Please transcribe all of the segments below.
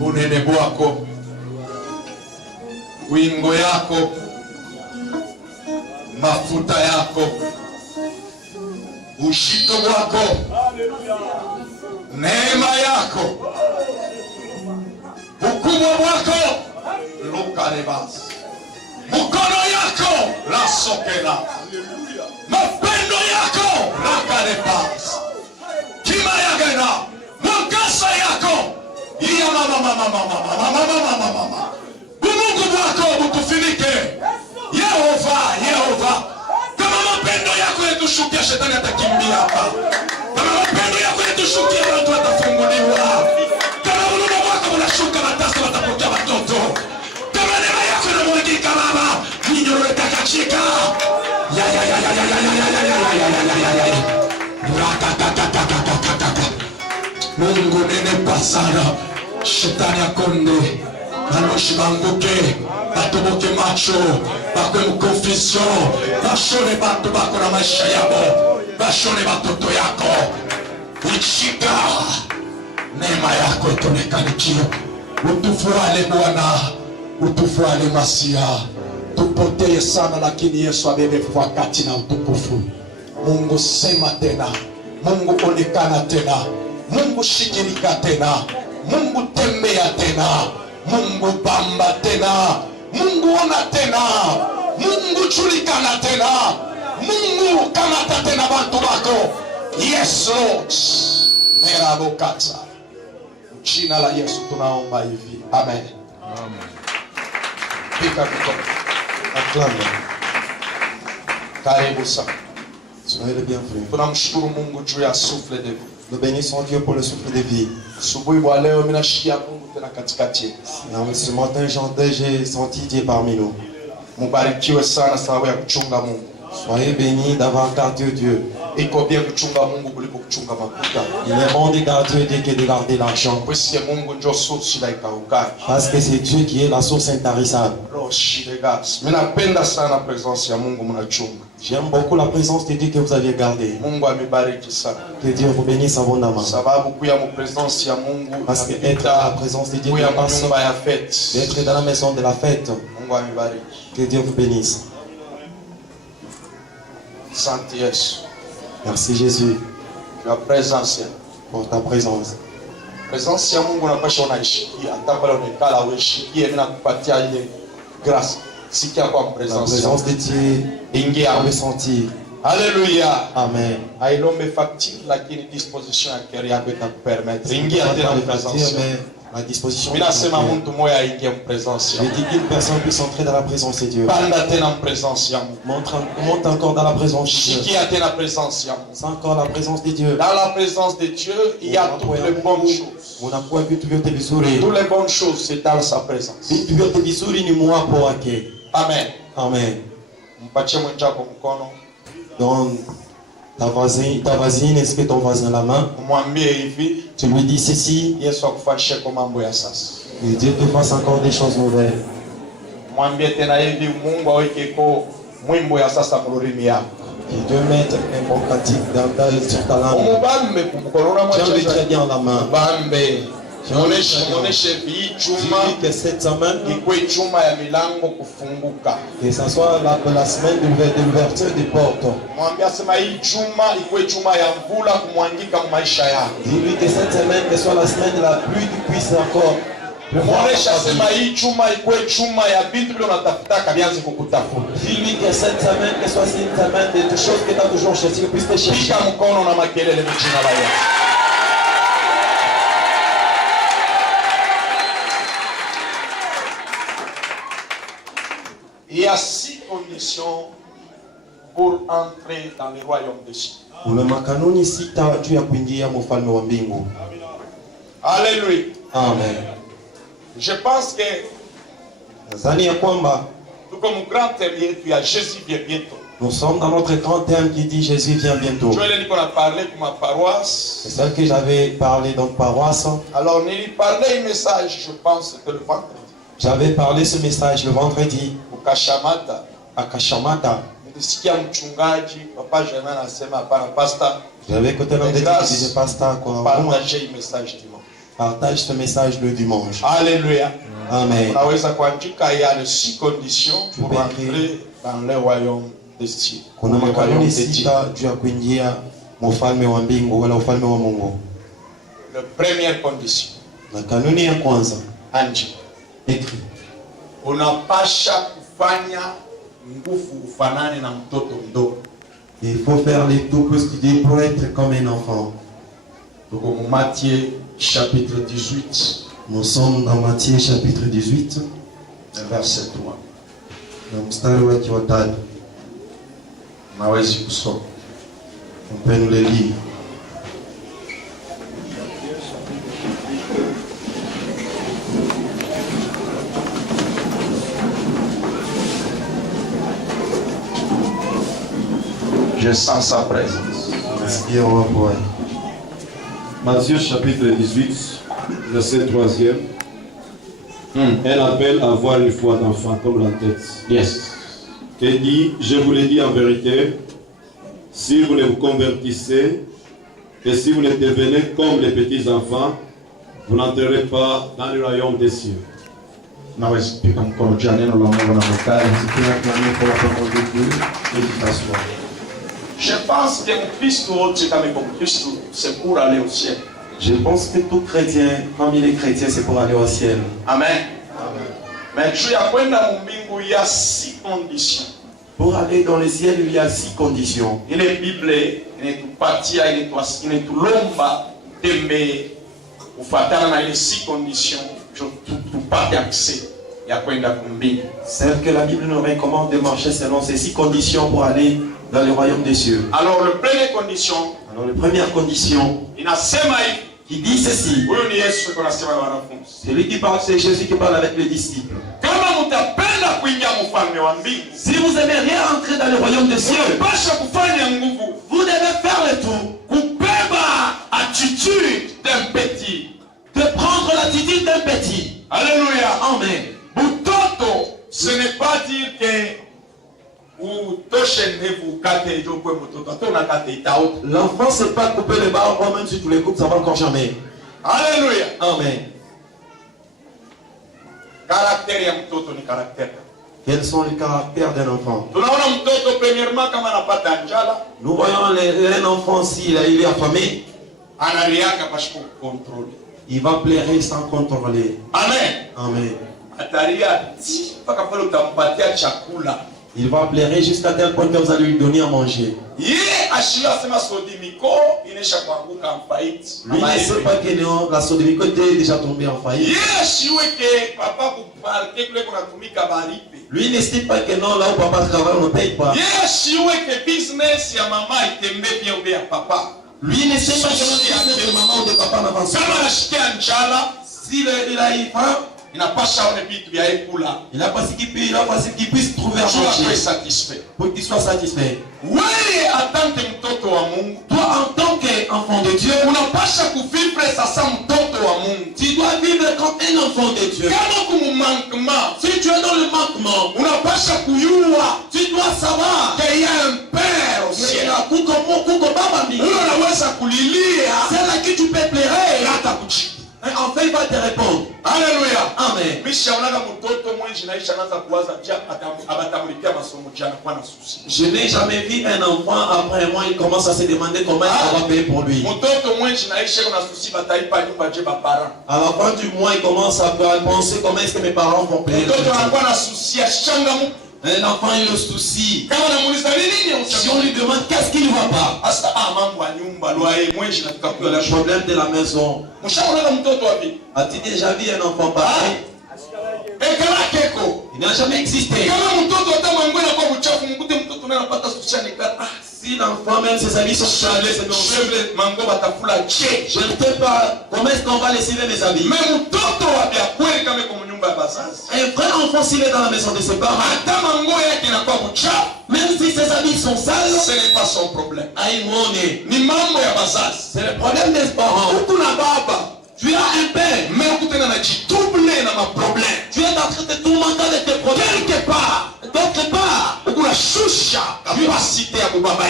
unene bwako, wingo yako, mafuta yako, ushito wako, neema yako, ukubwa wako, lukarebas, mkono yako lasokela, mapendo yako lakarebas, kima yagena, mwangaza yako iya mama Mungu wako butufinike. Yehova, kama mapendo yako yetushukia, shetani atakimbia hapa. Kama mapendo yako yetushukia, watu watafunguliwa. Kama huruma wako unashuka, matasa watapokea watoto. Kama neema yako inamwagika baba, minyoro itakachika. Mungu nenepa sana, shetani akonde, manoshi banguke, batoboke macho, bakwe mkonfusion, bashone batu bako na maisha yabo, bashone batoto yako. Uchika, neema yako itonekanikia. Utufuale Bwana, utufuale Masia. Tupoteye sana lakini Yesu abebe wakati na utukufu. Mungu sema tena, Mungu onekana tena, Mungu shikirika tena, Mungu tembea tena, Mungu bamba tena, Mungu ona tena, Mungu chulikana tena, Mungu kamata tena bantu bako. Yes Lord. Merabokata. Jina la Yesu tunaomba hivi. Amen. Amen. Pika mikono. Aklame. Karibu sana. Soyez le bienvenu. Tunamshukuru Mungu juu ya souffle de vie. Nous bénissons Dieu pour le souffle de vie. Asubuhi wa leo mimi nashikia Mungu tena katikati yetu. Ce matin, j'ai senti Dieu parmi nous. Mubarikiwe sana sababu ya kuchunga Mungu. Soyez bénis d'avoir gardé Dieu. Iko bien kuchunga Mungu kuliko kuchunga mafuta. Il est bon de garder Dieu que de garder l'argent. Puisque Mungu ndio source ya ikauka. Parce que c'est Dieu qui est la source intarissable. Mimi napenda sana presence ya Mungu mnachunga. J'aime beaucoup la présence de Dieu que vous aviez gardée. Mungu amebariki sana. Que Dieu vous bénisse abondamment. Sababu kuya mu presence ya Mungu. Parce que être à la présence de Dieu, d'être dans la maison de la fête. Mungu amebariki. Que Dieu vous bénisse. Santi Yesu. Merci Jésus. La présence pour ta présence. Présence ya Mungu unapasha unaishikia. Hata pale unekala uishikie mimi nakupatia ile grâce. Sikia kwa La présence. présence de Dieu, Ingia on veut sentir. Haleluya. Amen. Hailombe facture lakini disposition ya keri yako itakupermettre. Ingia Pas tena les présence. factures, mais la disposition. Mimi nasema de mtu moya aingie présence. Dieu. Je dis qu'une personne puisse entrer dans la présence de Dieu. Panda tena présence ya Mungu. Monte encore dans la présence de Dieu. Shikia tena présence ya Mungu. C'est encore la présence de Dieu. Dans la présence de Dieu, il y a toutes les bonnes choses. Unakuwa vitu vyote vizuri. Toutes les bonnes choses, c'est dans sa présence. Vitu vyote vizuri ni mwako wake. Amen. Amen. Mpatie mwenzako mkono. Dans ta voisine, est-ce que ton voisin la main? Mwambie hivi, Tu lui dis ceci. Yesu akufanyishe kwa mambo ya sasa. Et Dieu te fasse encore des choses nouvelles. Mwambie tena hivi, Mungu aweke ko mwimbo ya sasa mlurimi yako. Et Dieu mette un bon cantique sur ta langue. Umubambe kumkolora Tiens-lui très mwacha. bien la main. Bambe. Muoneshe hii chuma Dis-lui que cette semaine, ikwe chuma ya milango kufunguka. que ça soit la semaine de l'ouverture des portes. Mwambie asema hii chuma ikwe chuma ya mvula kumwangika maisha yako. Dis-lui que cette semaine, que soit la semaine de la pluie, tu puisses encore. Muoneshe asema hii chuma ikwe chuma ya vitu vile unatafutaka vianze kukutafuta. Dis-lui que cette semaine, que soit une semaine de choses que tu as toujours cherché, que puisse te chercher. Piga mkono na makelele mjina la Yesu. Il y a 6 conditions pour entrer dans le royaume des cieux. Una makanuni sita juu ya kuingia mfalme wa mbingu. Alléluia. Amen. Je pense que Nadhani ya kwamba tout comme grand thème yetu ya Jésus vient bientôt. nous sommes dans notre grand thème qui dit Jésus vient bientôt. Joël dit qu'on a parlé pour ma paroisse. C'est celle que j'avais parlé dans paroisse. Alors, on y parlait un message, je pense, que le vendredi. J'avais parlé ce message le vendredi Pour Kashamata. à Kashamata. Nilisikia mchungaji, papa Germain anasema hapana pastor. J'avais écouté l'homme de Dieu qui disait pasteur quoi. Partager un message dimanche. Partage ce message le dimanche. Alléluia. Amen. Unaweza kuandika il y a les 6 conditions pour peux entrer dans le royaume des cieux. Kuna Le royaume makanuni des dieux. sita juu ya kuingia mfalme wa mbingu wala ufalme wa Mungu. La première condition. Na kanuni ya kwanza Anje. écrit, Unapasha kufanya nguvu ufanane na mtoto mdogo. il faut faire les tout pour être comme un enfant. Tuko mu Matthieu chapitre 18 Nous sommes dans Matthieu chapitre 18, verset 3. na mstari wake wa 3. Nawezi kusoma. On peut nous le lire. Je sens sa présence. Merci au revoir. Matthieu chapitre 18, verset 3e. Un appel à avoir une foi d'enfant comme la tête. Yes. Qui dit, je vous le dis en vérité, si vous ne vous convertissez et si vous ne devenez comme les petits enfants, vous n'entrerez pas dans le royaume des cieux. Naweza kupika mkono juu ya neno la Mungu na mkali. Qui a clamé pour la parole de Dieu et qui s'assoit. Je pense que Mkristo wote kama iko Mkristo c'est pour aller au ciel. Je pense que tout chrétien, comme il est chrétien, c'est pour aller au ciel. Amen. Mais juu ya kwenda mbingu il y a 6 conditions. Pour aller dans le ciel, il y a 6 conditions. Ile Bible inatupatia inatulomba tembe ufatana na ile 6 conditions tupate accès ya kwenda kumbingu. Celle que la Bible nous recommande de marcher selon ces 6 conditions pour aller dans le royaume des cieux. Alors, la première condition, Alors, la première condition inasema hivi, qui dit ceci, huyu ni Yesu kwa nasema na wanafunzi. celui qui parle, c'est Jésus qui parle avec les disciples. Kama mtapenda kuingia mfalme wa mbingu, Si vous aimeriez entrer dans le royaume des cieux, pasha kufanya nguvu, vous devez faire le tout kubeba attitude d'un petit. de prendre l'attitude d'un petit. Alléluia. Amen. Butoto, ce n'est pas dire que utoshe ndevu ukate ndio kwa mtoto. Hata unakate itaota. L'enfant, c'est pas couper les barbes, même si tu les coupes, ça va encore jamais. Alléluia. Amen. Karakteri ya mtoto ni karakteri. Quels sont les caractères d'un enfant? Tunaona mtoto premièrement kama anapata njala, Nous voyons un enfant s'il est affamé, analiaka pasipo kukontrole. Il va pleurer sans contrôler. Amen. Amen. Atalia ti mpaka pale utampatia chakula. Il va pleurer jusqu'à tel point que vous allez lui donner à manger. Yeye ashia sema sodimiko inesha kuanguka mfaiti. Lui ne sait pas que non, la sodomie était déjà tombée en faillite. Yeye ashiwe ke papa kuparke kule kunatumika baripe. Lui n'estime pas que non, là où papa travaille, on ne paye pas. Yeye ashiwe ke business ya mama itembe bien ou bien ya papa. Lui ne sait pas que non, le business de maman ou de papa n'avance Kama pas. anashikia njala, S'il a eu faim, inapasha one vitu vya ekula. il a pas ce qu'il puisse trouver à Tu vas manger satisfait. pour qu'il soit satisfait. Wewe atante mtoto wa Mungu. Toi, en tant qu'enfant de Dieu, Unapasha kuvivre sasa mtoto wa Mungu. tu dois vivre comme un enfant de Dieu. Kama kumanquement, Si tu es dans le manquement, unapasha kuyua tu dois savoir qu'il y a un père au qu'il y ciel. a kuko baba mingi. Huyo anaweza kulilia C'est là que tu peux pleurer. hata kujibu. Et en fait, il va te répondre. Haleluya. Amen. Mishaonaga mtoto mwenji naisha anaanza kuwaza ja abatamulipia masomo jana kwa na susi. Je n'ai jamais vu un enfant après moi, il commence à se demander comment on va payer pour lui. Mtoto mwenji naisha kuna susi bataipa nyumba je ba parents. À la fin du mois, il commence à penser comment est-ce que mes parents vont payer. Mtoto anakuwa na susi ya changamu. Un enfant, il a le souci. Kama namuuliza nini Si on lui demande qu'est-ce qu'il ne va pas, hasta mambo ya nyumba loyer mwenji nafika kwa le problème de la maison. mshaona mtoto wapi? As-tu déjà vu un enfant pareil? Ekala keko. Il n'a jamais existé. Kama mtoto hata mangu anakuwa mchafu mkute mtoto naye anapata susi nika. Si l'enfant, même ses habits sont chalés, c'est Shule mango batafula che. je ne sais pas comment est-ce qu'on va laisser mes habits. Mais mtoto wa bia kweli kama kwa nyumba ya bazazi. Un vrai enfant, s'il est dans la maison de ses parents, Hata mango yake inakuwa mchafu. même si ses habits sont sales, Ce n'est pas son problème. aïe, Ni mambo ya bazazi. c'est le problème des parents. Huku na baba. Tu as un père, Mais ukutana na jitouble na maproblème. tu es en train de tourmenter avec tes problèmes. Quelque part. D'autre part, Ukunashusha kapasite ya baba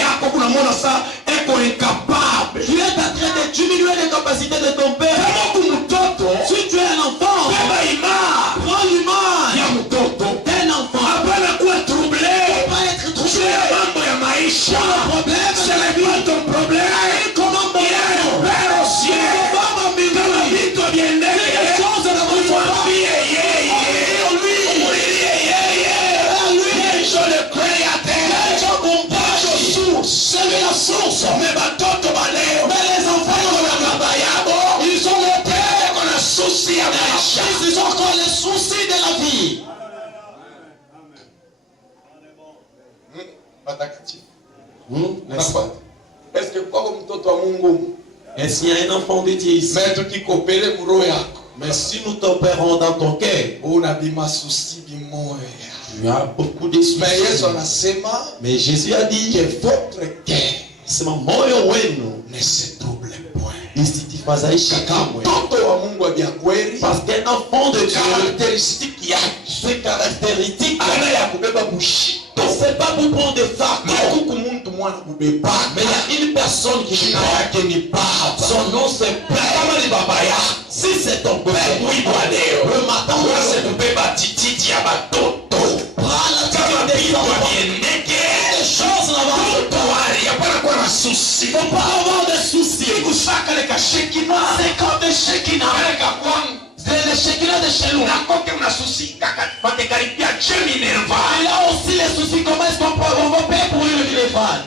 yako kunamwona saa eko incapable. tu es en train de diminuer les capacités de ton père. Kama kumtoto Si tu es un enfant, beba imani prends l'image ya mtoto. d'un enfant. Hapana kuwa troublé. Pas être Juu troublé. ya mambo ya maisha. Le problème, Ce n'est pas ton problème. comment Il est le Père au ciel. Kama vitu viendeke, les choses ne vont pas. mwambie yeye. Umulilie yeye. Je le créateur. C'est la source. Mais batoto baleo. Mais les enfants, Baba yabo. ils ont le père. Kuna susi ya maisha. Ils ont encore les soucis de la vie. Patakatifu. N'est-ce Unafuata? Est-ce que kwako mtoto wa Mungu? Est-ce qu'il y a un enfant de Dieu ici? Mais tukikopele muro yako. Mais si nous t'opérons dans ton cœur, Una bimasusi bimoya. tu as beaucoup de soucis. Mais Yesu anasema Mais Jésus a dit, que votre cœur sema moyo wenu ne se trouble point. isitufadhaishe kamwe. Mtoto wa Mungu wa kweli, Parce qu'un enfant de Dieu, caractéristique yake ses caractéristiques, ana ya kubeba bushito. c'est pas pour prendre des fardeaux. Huku mtu mwana kubeba. Mais il y a une personne qui Jina yake ni Baba. son nom c'est Père. Kama ni baba yako, Si c'est ton père, kuibwa leo. le matin, Uanze kubeba tititi ya batoto. prends la Kama tête des vitu enfants. viendeke, Les choses là-bas, towari hapana kuwa na susi. il ne faut pas avoir de soucis. Kusaka leka shekina. C'est comme des shekina. Peleka kwangu. C'est les shekina de chez nous. Nakoke mnasusi patekaribia jemi Il nerva. y a aussi les soucis. Comment est-ce qu'on peut payer pour lui le téléphone?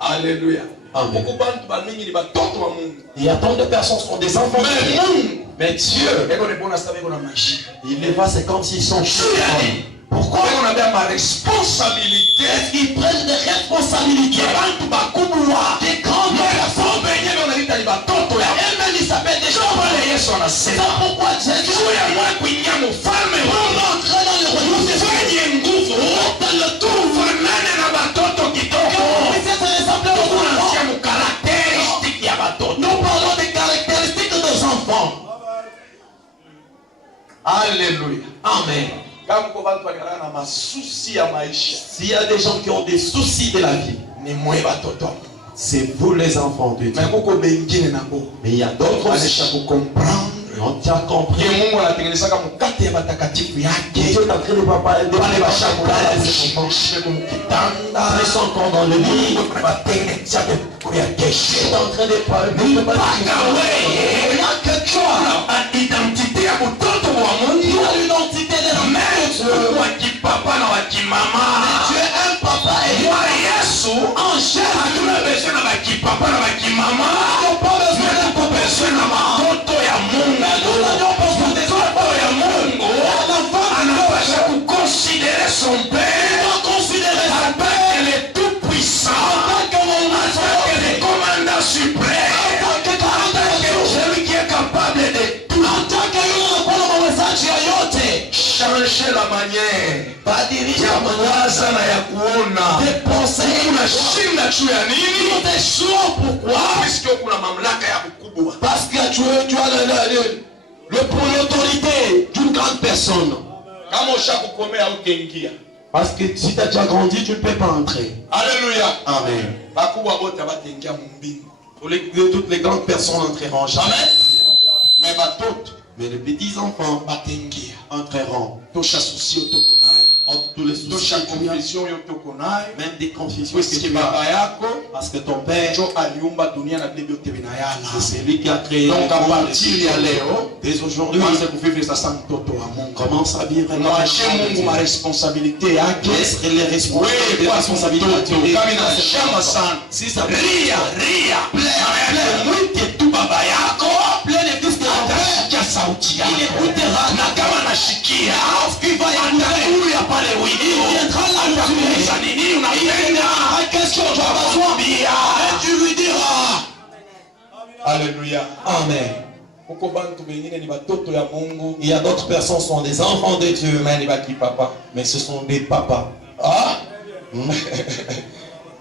Alléluia. Amen. Huku bantu bamingi ni batoto wa Mungu. Il y a tant de personnes qui sont des enfants de Mais Dieu. Mungu, Mais Dieu, eko ni bona sababu na maisha. il les voit, c'est comme s'ils sont chers. Pourquoi on a bien ma responsabilité? Ils prennent des responsabilités. Bantu bakubwa. Des grandes personnes. Benye wanaita ni batoto ya. Elles-mêmes, ils s'appellent des gens. Bwana Yesu C'est anasema. pourquoi Jésus Juu ya mwa kuingia mfalme pour wangu. entrer dans le royaume de Dieu. Fanye nguvu. Dans le tour. Ufanane na batoto kitoko. Mais c'est un exemple de Unaanzia mu caractéristique ya batoto. Nous parlons des caractéristiques des enfants. Alléluia. Amen. Kama kwa watu wanalala na masusi ya maisha, S'il y a des gens qui ont des soucis de la vie, ni mwe batoto. c'est vous les enfants de Dieu. Mais kuko bengine nabo. Mais il y a d'autres Walisha aussi. kukomprendre. Non, tu as compris. Mungu anatengenezaka mkate ya batakatifu yake. Dieu est en train de préparer des Wale plats bashakula pour zishimishe kumkitanda. ils sont encore dans le lit. Batengeneza siku ya kesho. Tu es en train de préparer. Mpaka wewe na identite ya mtoto wa Mungu. Tu as l'identité de la mère. Wa kipapa na wa kimama. Tu es un papa et Wa Yesu en chair. Hatuna besoin na bakipapa na bakimama. Tuko besoin na mtoto ya Mungu. Mtoto ya Mungu anapasha kuconsidérer son père. En tant que le tout-puissant. En tant que le commandant suprême. En tant que celui qui est capable de tout. Changer la manière. badilisha Ya kuwaza na ya kuona. de penser. Unashinda juu ya nini? Pourquoi? Puisque kuna mamlaka ya ukubwa. Parce que tu as l'autorité d'une grande personne. Kama ushakukomea utaingia. Parce que si tu as déjà grandi, tu ne peux pas entrer. Alléluia. Amen. Bakubwa bote bataingia mumbingu. Toutes les grandes personnes entreront jamais. Amen. Mais batoto Mais les petits enfants bataingia. entreront. Tosha souci otoko nayo. Tous les Tosha soucis, confusion yotoko nayo. même des confusions que Puisque tu baba as. yako Parce que ton père, njo aliumba dunia na vile vyote vinayala. c'est celui qui a créé Donc à le monde. partir ya leo Dès aujourd'hui, tuanze kuvivre sasa mtoto wa Mungu. commence à vivre Mwachie Mungu ma responsabilité yake. Laisse les responsabilités, les responsabilités. Kami na shamba sana. Si ça Ria. Mwite tu baba yako. Atasikia sauti yako. Na kama anashikia atakuya pale wito. Atakuuliza nini unapenda. tu lui diras. Alléluia. Amen. Uko bantu bengine ni batoto ya Mungu. Il y a d'autres personnes qui sont des enfants de Dieu, Mais ni baki papa. mais ce sont des papas. Ah?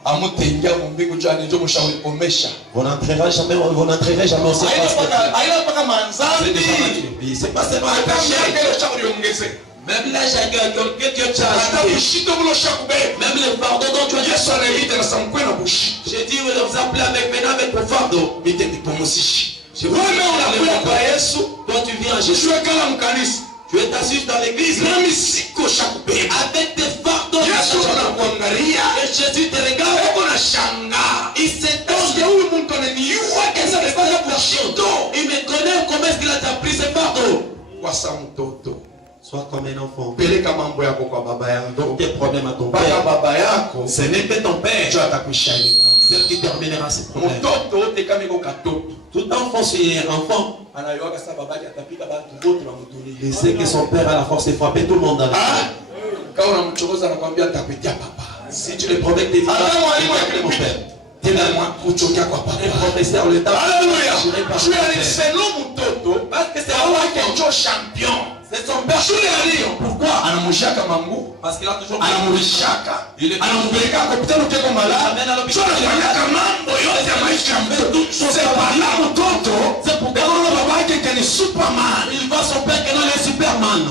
Amutengia mumbingu jana ndio mshauri komesha. Vous n'entrerez jamais au ciel parce que Aina paka c'est manzambi. déjà maturé. C'est pas seulement le Hata péché. miaka ile shauri ongeze. Même l'âge que Dieu t'a Hata ajouté, bushito bulo shakubeba. même le fardeau dont tu as Yesu déjà anaita na samkwe na bushito. j'ai dit, vous vous appelez avec le fardeau. Mite nipumzishe. Je vous Wewe dis, unakuja kwa Yesu, toi tu viens à Jésus, usiwe kama mkanisa. tu es assis dans l'église Nami siko shakubeba. avec tes fardeaux. Yesu anakuangalia. Et Jésus te regarde, Eko na shanga. il s'étonne. Eske huyu mtu ananiua kesa nifanya bushito. Il me connaît, comment est-ce qu'il a pris ses fardeaux? Wasa mtoto. Sois comme un enfant. Peleka mambo yako kwa baba yako. Donc tes problèmes à ton Baba père. baba yako. Ce n'est que ton père Ndio atakwisha ile mambo. celle qui terminera ses problèmes. Mtoto wote kama iko katoto. Tout enfant, c'est enfant. Anayoaka sasa babake atapika bantu wote bamtulie. Il sait que son père a la force de frapper tout le monde dans la Ah? vie. Kama unamchokoza anakuambia nitakuitia papa. Si tu le promets que tes Ah, vies, mwalimu mon akipita. père. Tena kuchokea kwa papa. Un professeur, le temps. Haleluya. Juré par Juu son ya père. selo mtoto Parce que c'est au un wake enfant. njo champion. C'est son père. Shule aliyo. Pourquoi? Anamushaka mangu. Parce qu'il a toujours Anamulishaka. Il est- Anampeleka kopitalo keko malala. Amen, alors, Sio anafanyaka mambo yote ya maisha ya mtoto. C'est pas là mtoto. C'est pour Ekaona babake kani Superman. il voit son père que non, il est Superman.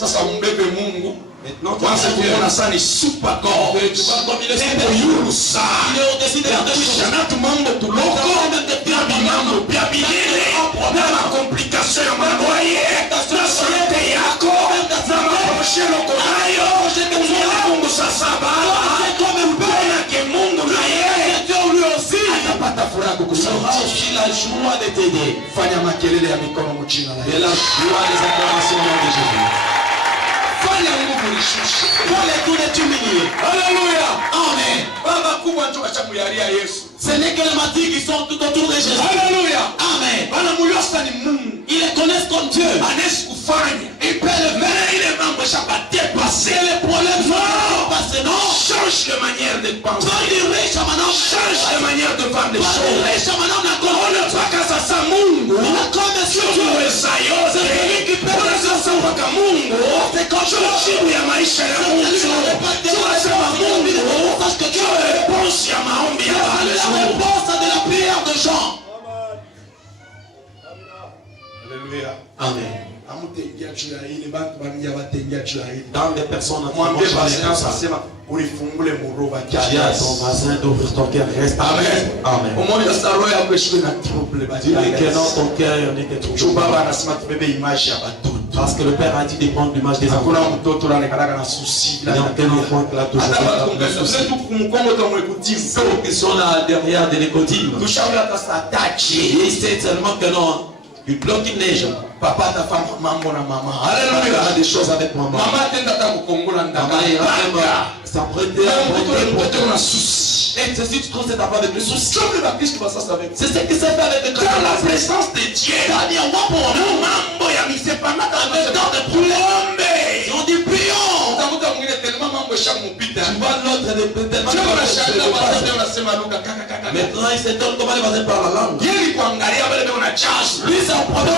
Sasa mbebe Mungu. Maintenant, tu Kwanza vois kuona sana ni super God. tu vois comme il est Eko super. yulu sana. Il est au-dessus de la Kisha chose. natu mambo tuloko bya mambo bya bilele na makomplikasio ya mwangoye na sante yako na maproche loko nayo Mungu sasa baba mpeleke Mungu na yeye atapata furaha kukusaidia. Il a la joie de t'aider. Fanya makelele ya mikono mjina la Et la Yesu. joie des acclamations au nom de Jésus. Fanya nguvu lishushe. Pour les tours de t'humilier. Haleluya. Amen. Baba kubwa ndio achamuyalia Yesu. Ce n'est que les matis qui sont tout autour de Jésus. Haleluya. Amen. Bana muyosa ni Mungu. Ils les connaissent comme Dieu. Anaweza kufanya. Ils peuvent le faire. Ile mambo Parce yashabadepasse. que les problèmes sont passés. Non. Change de manière de penser. Quand il est riche, maintenant, Change de manière de voir les Quand il est choses. riche, maintenant, on a Ona mpaka sasa Mungu Il a comme un sio Dieu. uweza yote. Ona sasa mpaka Mungu sio jibu ya maisha ya mtu. Tunasema Mungu sio réponse ya maombi ya La wale. réponse de la prière de Jean. Haleluya. Amen. Amutengia juu ya hili, bantu bamingi abatengia juu ya hili. Dans des personnes Mwambie qui basi vont sema ulifungule muroba Dis à ton voisin d'ouvrir ton cœur. Reste. Amen. Amen. Umoja saro yako ishwe na trouble Dis-lui que dans ton cœur il y en a des troubles. Baba anasema tubebe image ya batoto. Parce que le Père a dit de prendre l'image des enfants. Hakuna mtoto anaonekana na susi. Il n'y a aucun enfant qui l'a toujours fait. Ceux qui sont là derrière de l'écotime. Ils savent seulement que non. Il bloque une neige. Papa ta femme mambo na mama. Alléluia. Il a des choses avec maman. Maman tenda ta kukongola ndaka. Maman ça prêtait na susi. Et si tu trouves cette affaire avec le souci, c'est ce qui s'est fait avec le dans la présence de Dieu. Mambo ya misepana dans le temps de prier. On dit prions. Tu vois l'autre de tellement. Maintenant il s'étonne comment il va se parler la langue. Lui c'est un problème.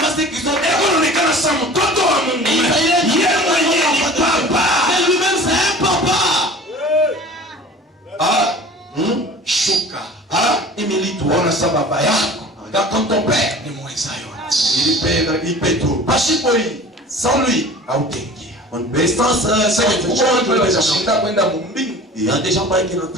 Parce qu'ils sont mais lui-même c'est un papa. Ah, shuka. Ah, Émile-toi. On a ça baba yako. Quand ton père ni mweza yote. Il paie tout. Pasipo hii, sans lui, hautengia. On peut sans il y a des gens qui n'ont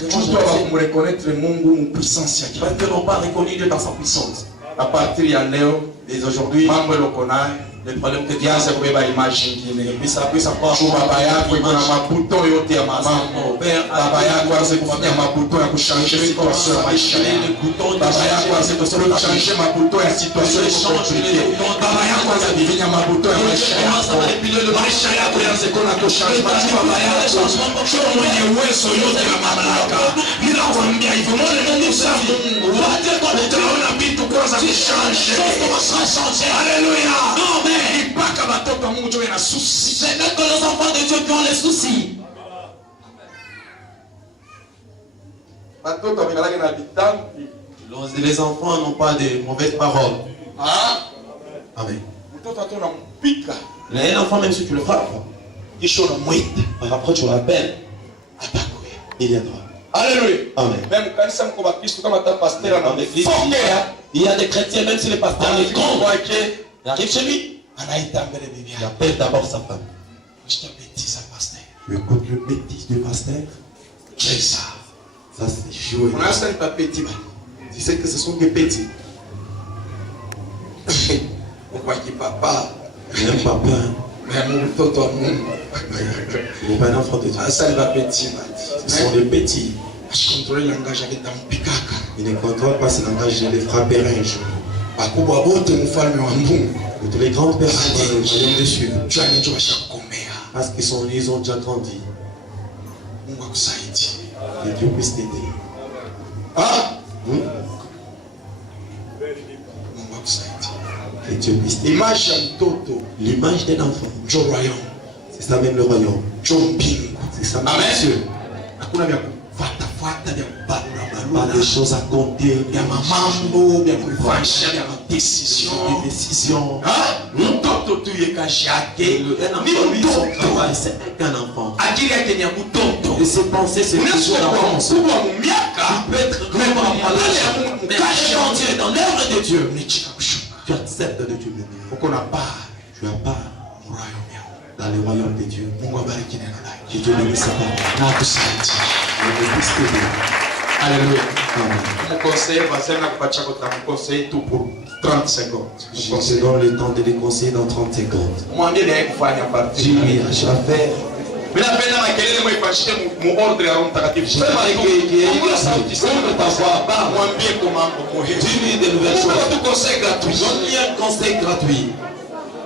reconnaître Mungu puissance yake. Parce qu'ils n'ont pas reconnu Dieu dans sa puissance. À partir ya leo et aujourd'hui, mambo lokonayo le problème que Dieu a kubeba image nyingine. Et puis ça puisse encore baba yako iko na mabuto yote ya mama. Baba yako anze kufanya mabuto ya kuchanger situation ya maisha yako. Baba yako anze kuchanger mabuto ya situation ya baba yako anze kufanya mabuto ya maisha yako. Maisha yako yanze kuna kuchanger baba yako. Sio mwenye uwezo yote ya mamlaka. Ninakwambia hivyo Mungu safi. Waje kwa utaona vitu kwanza kuchanger. Alléluia. Amen. C'est même que les enfants de Dieu qui ont les soucis. Les enfants n'ont pas de mauvaises paroles. Amen. Un enfant, même si tu le frappes, après tu l'appelles, il viendra. Alléluia. Amen. Même quand ça me Christ comme un pasteur dans l'église, il y a des chrétiens, même si les pasteurs les comptent, il arrive chez lui. Il appelle d'abord sa femme. Écoute le bêtise du pasteur. C'est ça. Ça c'est joué. On a ça pas petit. Tu sais que ce sont des petits. Pourquoi qui papa? Même papa. Mais mon toto mon. Il n'est pas un enfant de Dieu. Ça pas petit. Ce sont des petits. Je contrôle le langage avec un picaka. Il ne contrôle pas ce langage, je les frapperai un jour. Bakubwa bote mfalme wa Mungu. Toutes les grandes personnes dans le royaume des cieux. Tu as déjà comméa. Parce qu'ils ont déjà grandi. Mungu akusaidie. Que Dieu puisse t'aider. Ah? Mungu akusaidie. Que Dieu puisse t'aider. Image ya mtoto. L'image d'un enfant. Jo royaume. C'est ça même le royaume. Jo mbingu. C'est ça même Amen. Dieu. Hakuna vya kufuata vya kubalula. Pas de choses à compter. Vya mambo, vya kufanisha, vya décision. Des décisions. Mtoto tu yekashi yake. Un enfant, lui, son travail, c'est qu'un enfant. Akili yake ni ya mtoto. Et ses pensées, c'est toujours d'enfance. Kubwa mumiaka. Il peut être grand par la mais quand tu es dans l'œuvre de Dieu, tu acceptes de Dieu venir. Uko na part. Tu as part dans le royaume de Dieu. Mungu abariki neno lake. Que Dieu bénisse sa parole. Na akusaidie. Je puisse t'aider. Alléluia. Amen. Mon conseil, vas-y, n'a pas mon conseil tout pour 30 secondes. Je te donne le temps de les conseiller dans 30 secondes. Moi, je vais faire une partie. Dis-lui à chaque faire. Mais la peine à laquelle je vais faire mon ordre à l'ontatif. Je vais dis-lui de nouvelles choses. Donne-lui un conseil gratuit. Donne-lui un conseil gratuit.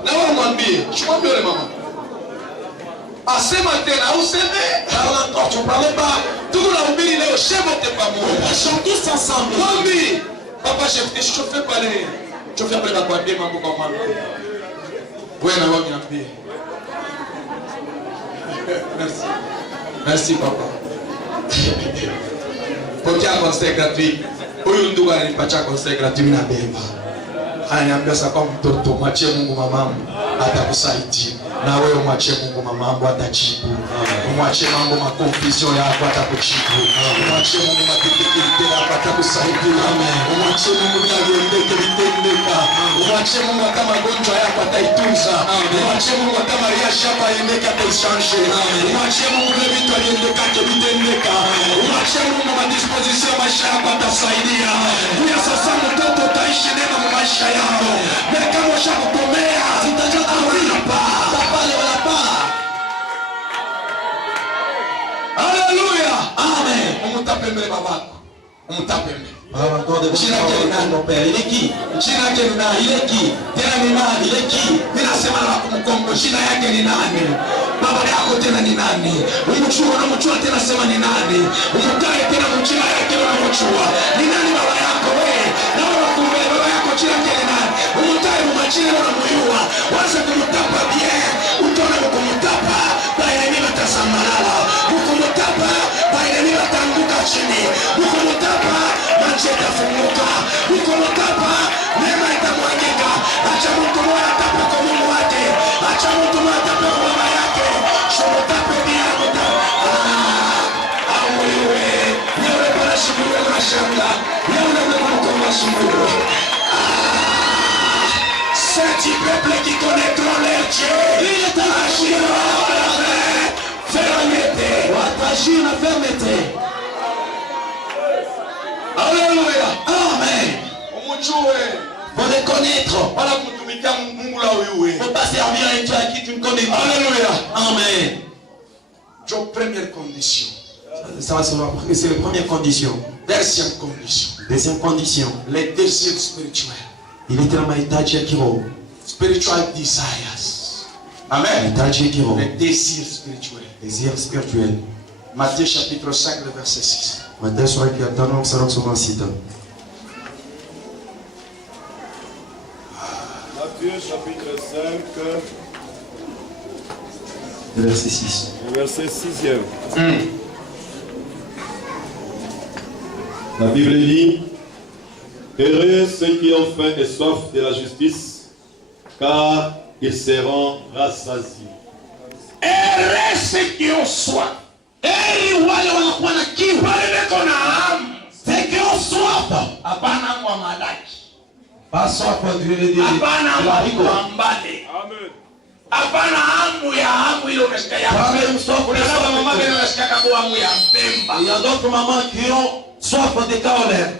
Je m'en vais, maman. À ce matin, là, vous savez, parle encore, tu ne parlais pas. Tout le monde a oublié, je ne sais pas moi. On va chanter ensemble. Mamie, papa, je fais parler. Je fais parler la guardia, maman, comment. Oui, on va bien. Merci. Merci, papa. Pokea conseil gratuit. Huyu ndugu alinipatia conseil gratuit na beba. Ananiambia sasa kwa mtoto mwachie Mungu mamamu atakusaidia. Na wewe umwachie Mungu mambo atajibu. Umwachie mambo makonfusion yako atakujibu. Umwachie Mungu matatizo yako atakusaidia. Umwachie Mungu aliendeke vitendeka. Umwachie Mungu hata magonjwa yako ataitunza. Umwachie Mungu hata mariage yako aendeke ataishange. Umwachie Mungu vile vitu aliendeka vitendeka. Umwachie Mungu madisposition ya maisha yako atasaidia. Huya sasa mtoto utaishi neno mu maisha yako. Na kama ushakukomea zitajata hapa. Pale wala pa. Haleluya. Amen. Umutape mbele babako. Umutape mbele. Jina yake ni nani? Jina yake ni nani? Tena ni nani? Ninasema na kumkombo jina yake ni nani? Baba yako tena ni nani? Umchua na mchua tena sema ni nani? Umtaye tena mchina yake na mchua. Ni nani baba yako wewe? Na wewe kumbe baba yako jina yake ni nani? Umtaye mchina na muyua. Wacha kumtapa bien. Utona kumtapa baina ni batasamala. Kumtapa baina ni batanguka chini. Kumtapa maji yatafunguka. Kumtapa neema itamwagika. Acha mtu mmoja atape kwa Mungu wake. Acha mtu mmoja atape kwa baba yake. Shotape dia mta. Awewe. Niwe para shukuru na shanga. Niwe na mkono shukuru. C'est un peuple qui connaîtra leur Dieu. Il est agir avec fermeté. Agir avec fermeté. Alléluia. Amen. Pour les connaître. Faut pas servir un Dieu à qui tu ne connais pas. Alléluia. Amen. Première condition. Ça va, c'est la première condition. Deuxième condition. Deuxième condition. Les désirs spirituels. Il est tellement étage qui vaut. Spiritual desires. Amen. Étage qui vaut. Les désirs spirituels. Désirs spirituels. Matthieu chapitre 5, le verset 6. Matthieu sur qui attendons ça sur mon site. Matthieu chapitre 5. Le verset 6. Le verset 6e. La Bible dit: heureux ceux qui ont faim et soif de la justice, car ils seront rassasiés. Heureux ceux qui ont soif. Heri wale wanakuwa na kiu. Wale wako na hamu. Ceux qui ont soif. Hapana kwa malaki. Hapana kwa mbale. Amen. Hapana hamu ya hamu ile unasikia ya. Kuna mama gani unasikia kama hamu ya mpemba. Il y a d'autres mamans qui ont soif de colère.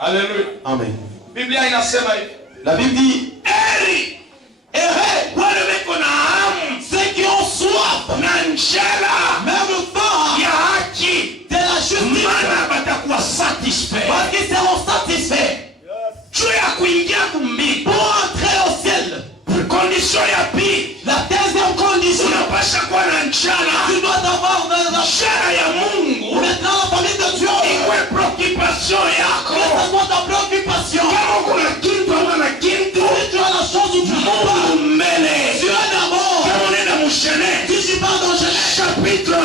Alléluia. Amen. Biblia inasema hivi. La Bible dit: heri wale wako na hamu. ceux qui ont soif, na njala. même faim ya haki. de la justice, Maana batakuwa satisfait. parce qu'ils seront satisfaits. Juu ya kuingia kumbingu. Pour entrer au ciel. Condition ya pili. La deuxième condition, Unapasha kuwa na njala. tu dois avoir Njala ya Mungu. maintenant la famille de Dieu. Iwe preoccupation yako. Que ce soit ta préoccupation. Kama kuna kitu ama na kitu. Si tu as la chose où tu ne peux pas, Mungu mbele. tu es d'abord. Kama unaenda mushene. Si tu pars dans Genèse, Chapitre 1.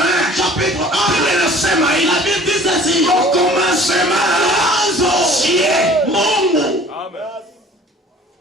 chapitre 1, Biblia inasema hivi. la Bible dit ceci: Au commencement. mwanzo Sie Mungu.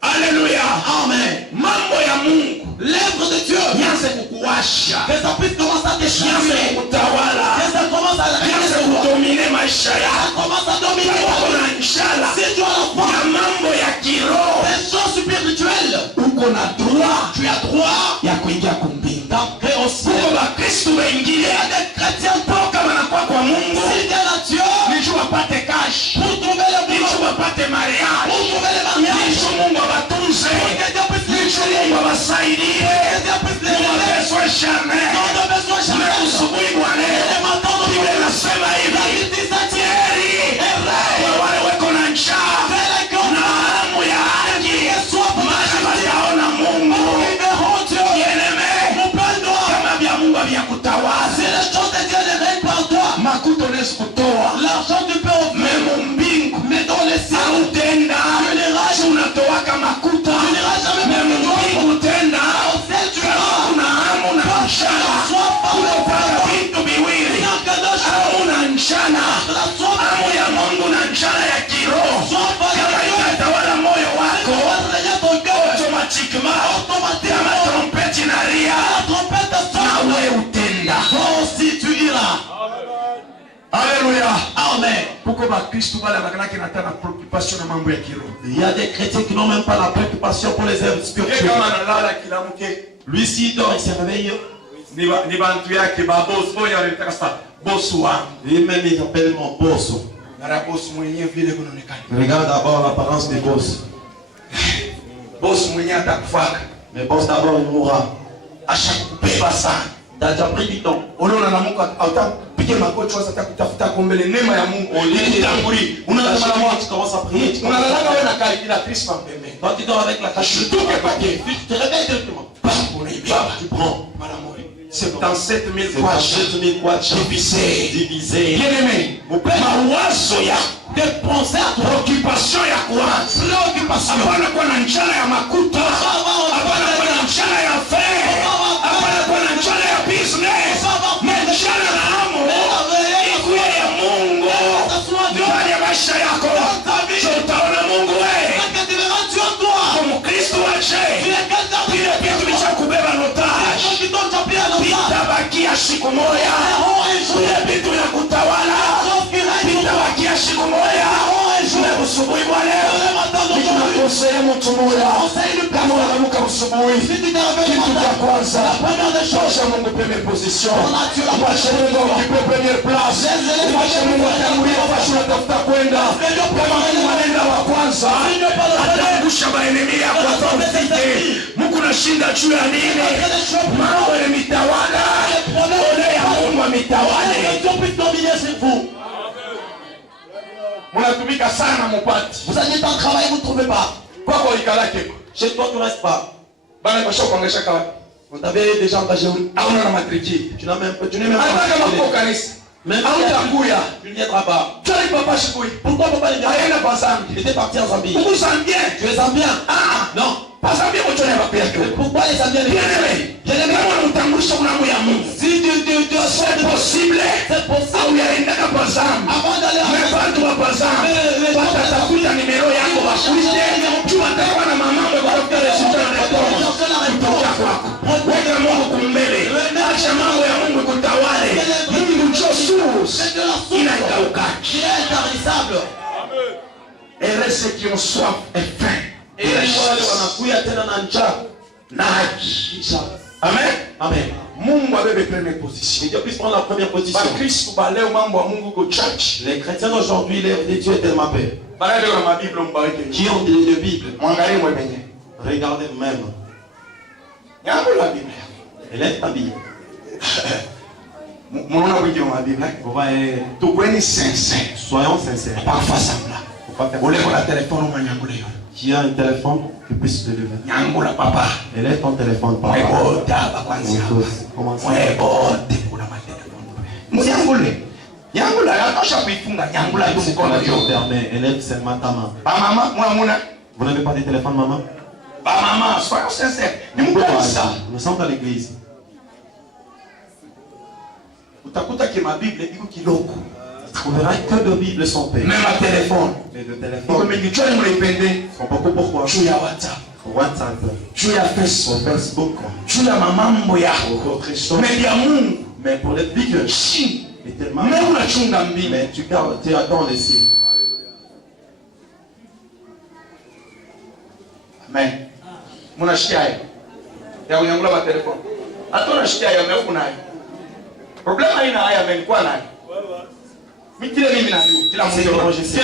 Alléluia. Amen. Mambo ya Mungu. L'œuvre de Dieu, Nianze kukuwasha. que ça puisse commencer à te Nianze changer, kutawala. que ça commence à Nianze kudomine maisha ça yako. commence à dominer ta Uko vie. na njala. Si tu as la foi, Na mambo ya kiroho. des choses spirituelles, Uko na droit tu as droit ya kuingia kumbingu. d'entrer au ciel. Uko Bakristo wengine. Il y a des chrétiens Toka wanakuwa kwa Mungu. fidèles à Dieu Nijua wapate cash. pour trouver le Nijua boulot, wapate mariage. pour trouver le mariage, Nijua Mungu awatunze. pour que Dieu puisse les Nijua gérer, Mungu awasaidie. que Dieu puisse les Mungu gérer. apeswe jamais. Quand on a besoin de Na changer, usubuhi bwa et leo. maintenant, Biblia inasema la hivi. Bible dit ceci: Heri kwa wale weko na njaa fais-les qu'on na hamu ya haki. et sois pour Maana la wataona Mungu. verront Dieu. Bien-aimé, Mon Père noir, kama vya Mungu si haviyakutawaza, les choses de Dieu ne règnent pas en toi, makuta unaweza kutoa. l'argent tu peux offrir, Memo mbingu mais dans les cieux, hautenda. Unatowaka makuta. tu n'iras jamais Memo plus loin. mbingu tenda. Au ciel, tu Kama iras. kuna hamu na njala, Sois pas unapata vitu viwili. Il n'y a que deux choses. Hamu na njala. La soif, Hamu ya Mungu na njala ya kiroho. soif pas Kama de Dieu. itatawala moyo Tu wako, vas régner ton cœur. automatiquement, Automatiquement, Amen. Pourquoi Kristo bale bakanaki na ta na préoccupation na mambo ya kiroho. Il y a des chrétiens qui n'ont même pas la préoccupation pour les œuvres spirituelles. Kama analala kila mke. Lui s'il dort, il se réveille. Ni bantu yake ba boss boy anataka sasa boss wangu. Lui-même il appelle mon boss. Mara boss mwenyewe vile kunaonekana. Regarde d'abord l'apparence du boss. Boss mwenyewe atakufaka. Mais boss d'abord il mourra. Ashakubeba sana. T'as déjà pris du temps. Unaona na Mungu atapiga magoti sasa atakutafuta kombele neema ya Mungu. Ulitanguli. Unaanza mara moja tu commences à prier. Unalala wewe na calculatrice pembeni. Quand tu dors avec la calculatrice, tu te réveilles directement. Tu prends. 77 000 kwacha divisé. Bien-aimé, mawazo ya dépenser à préoccupation ya kwanza. Préoccupation. Hapana kuwa na njala ya makuta. Hapana kuwa na njala ya fedha. Hapana kuwa na njala ya business. Njala na hamu ikuwe ya Mungu ndani ya maisha yako. Utaona Mungu wewe. Kama Kristo wache. Vile vitu vichakubeba notage. Vitabakia siku moja. Vile vitu vya kutawala. Vitabakia siku moja. Usubuhi wa leo ninakosea mtu moja. Kama unaamka usubuhi, kitu cha kwanza tosha Mungu premier position. Mwache Mungu akipe premier place. Mwache Mungu atangulie nafasi unatafuta kwenda. Kama Mungu anaenda wa kwanza, ataangusha maenemy yako atafite. Mungu anashinda juu ya nini? Mambo ya mitawala. Ole ya Mungu amitawale. Munatumika sana mupati. Vous allez dans le travail, vous ne trouvez pas. Kwako ikalake. Chez toi, tu ne restes pas. Bana kwa shoko ngesha kawa. On t'avait déjà engagé. Aona na matriki. Tu n'as même pas. Tu n'es même pas. Anataka mako kanisa. Même hautakuya. Tu ne viendras pas. Tu n'arrives pas chez toi. Pourquoi papa ne vient pas? Aenda pas Zambie. Il était parti en Zambie. Pourquoi Zambien? Tu es Zambien? Ah non. Pas Zambien pour tu n'es pas pire. Pourquoi les Zambiens ne viennent pas? Bien-aimé, kama utambulisha unamu ya Mungu. Si c'est possible. C'est possible. Au yaenda kwa Zambie. Avant d'aller à Watu wa Zambie. Watatafuta nimero yako bakuite. Tu watakuwa na mambo ya kutafuta resultat na kutoka kwako. Weka Mungu kumbele. Acha mambo ya Mungu kutawale. Mungu ndio source. Inaikauka. Il est intarissable. Et reste ceux qui ont soif et faim. Et wale wanakuya tena na njaa na haki. Amen. Amen. Mungu abebe première position. Et Dieu puisse prendre la première position. Ba Kristo ba leo mambo ya Mungu go church. Les chrétiens aujourd'hui, l'œuvre de Dieu est tellement belle. Ba leo na Bible mbariki. Qui ont des Bibles. Mwangalie mwenyewe. Regardez même. Yango la Bible. Elle est ta Bible. Mwana wiki wa Bible. On va tukweni sincère. Soyons sincères. Pas face à là. Faut pas faire. Ole kwa téléphone manyangule yo. Qui a un téléphone qui puisse te lever. Nyangula papa. Elle est ton téléphone papa. Wewe daba kwanza. Comment ça? Wewe kuna téléphone. Mnyangule. Nyangula yatosha kuifunga nyangula tu mkono yo. Fermé. Élève seulement ta main. Ba mama mwana. Vous n'avez pas de téléphone maman? Ba mama, soyons sincères. Ni mkanisa. Nous sommes dans l'église. Utakuta que ma Bible iko kiloko. On verra que de Bibles sont payées. Même à téléphone. Mais le téléphone. Comme il dit, tu as sont beaucoup pourquoi? Tu as WhatsApp. WhatsApp. Tu as Facebook. Facebook. Tu as maman ya. Mais il y a monde. Mais pour les Bibles, si. Et tellement. Mais on a chunga Bible. Mais tu gardes, tu attends les cieux. Amen. Mon achetia. Ya unyangula ma téléphone. Atona achetia ya mais kuna. Problème haina haya mais kwa nani? Mikile mimi na yule kila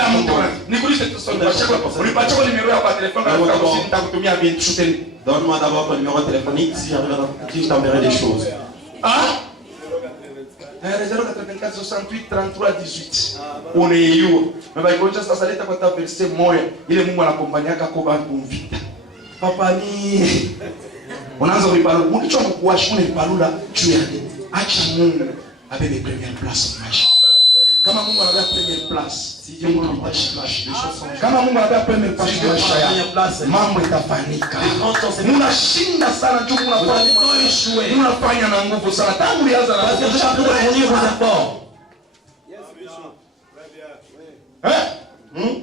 mtu nikulishe tu sonda chako ulipacha kwa nimero yako ya telefoni na nitakutumia bien shuteni. Donne-moi d'abord ton numéro téléphonique si je t'enverrai des choses. Ah 084 68 33 18 unaiua baba ikonja sasa leta kwa verse moja ile Mungu anakombaniaka kwa bantu mvita papa ni unaanza kuipalu ulicho mkuashi unaibalula juu yake acha Mungu abebe première place maisha. Kama Mungu anabeba première place, si Dieu anabeba place, kama Mungu anabeba première place kwa maisha yako, mambo itafanyika. Mnashinda sana juu mnafanya na nguvu sana. Tangu ulianza na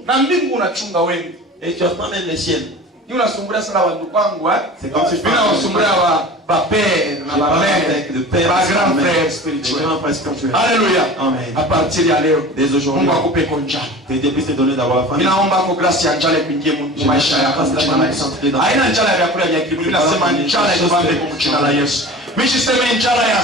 na mbingu unachunga wewe. Et tu attends même les ciels. Ni unasumbulia sana watu kwangu C'est comme si je mimi nawasumbulia ba père na ba mère, ba grand frère spirituel. Alléluia. Amen. À partir ya leo, Dès aujourd'hui, Mungu akupe konja. que Dieu puisse te donner d'avoir la famille. Ninaomba kwa grace ya njala kuingie mu maisha yako. Haina njala ya vyakula vya kiburi, ninasema njala ibambe kwa jina la Yesu. Mimi siseme njala ya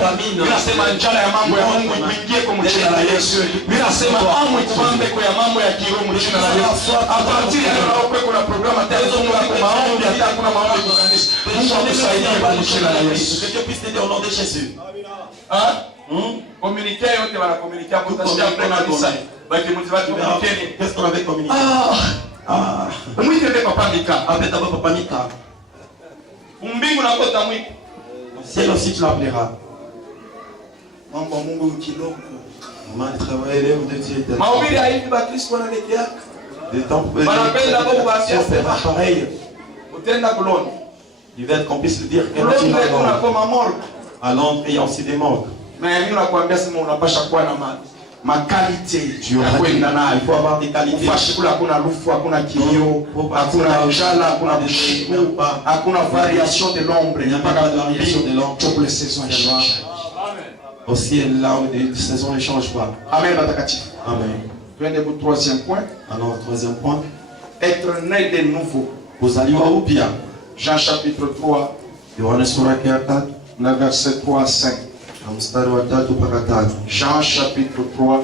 famine. Ninasema njala ya mambo ya Mungu iingie kwa jina la Yesu. Ninasema amu ikubambe kwa mambo ya kiroho mu jina la Yesu. A partir ya leo naomba kuna programa tayari kwa maombi, hata kuna maombi kwa kanisa. Mungu akusaidie kwa jina la Yesu. Que Dieu puisse t'aider au nom de Jésus. Communiquer yote wana communiquer pour t'acheter après kanisa. Baki mzibati communiquer. Qu'est-ce qu'on avait communiqué? Mwite papa Mika. Appelle d'abord Papa Mika. Mbingu na kota mwite. Ciel aussi tu l'appelleras. Mambo Mungu kiloko. Maman travaille l'œuvre de Dieu. Mahubiri hivi ba Kristo wanaelekea. Des temps Wanapenda kwa kuambia c'est pas pareil. Utenda kuloni. Il va être qu'on puisse le dire Kuloni ndio kama morgue. à Londres, il y a aussi des morgues. Na mimi nakwambia sema unapasha kuwa na makalite ya kwenda nayo. Il faut avoir des qualités. Ufashi kula hakuna harufu, hakuna kilio, hakuna njala, hakuna bushiku, hakuna variation de l'ombre, mpaka variation de l'ombre. Toutes les saisons changent. Aussi là où les saisons ne changent pas. Amen batakatifu. Amen. Twende au troisième point. Alors, troisième point. Être né de nouveau. Kuzaliwa upya. Jean chapitre 3, Yohana sura yake ya 3 na verset 3 à 5. na mstari wa 3 mpaka 5. Jean chapitre 3,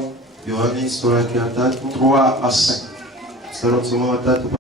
Yohana sura yake ya 3 3 à 5. mstari wa 3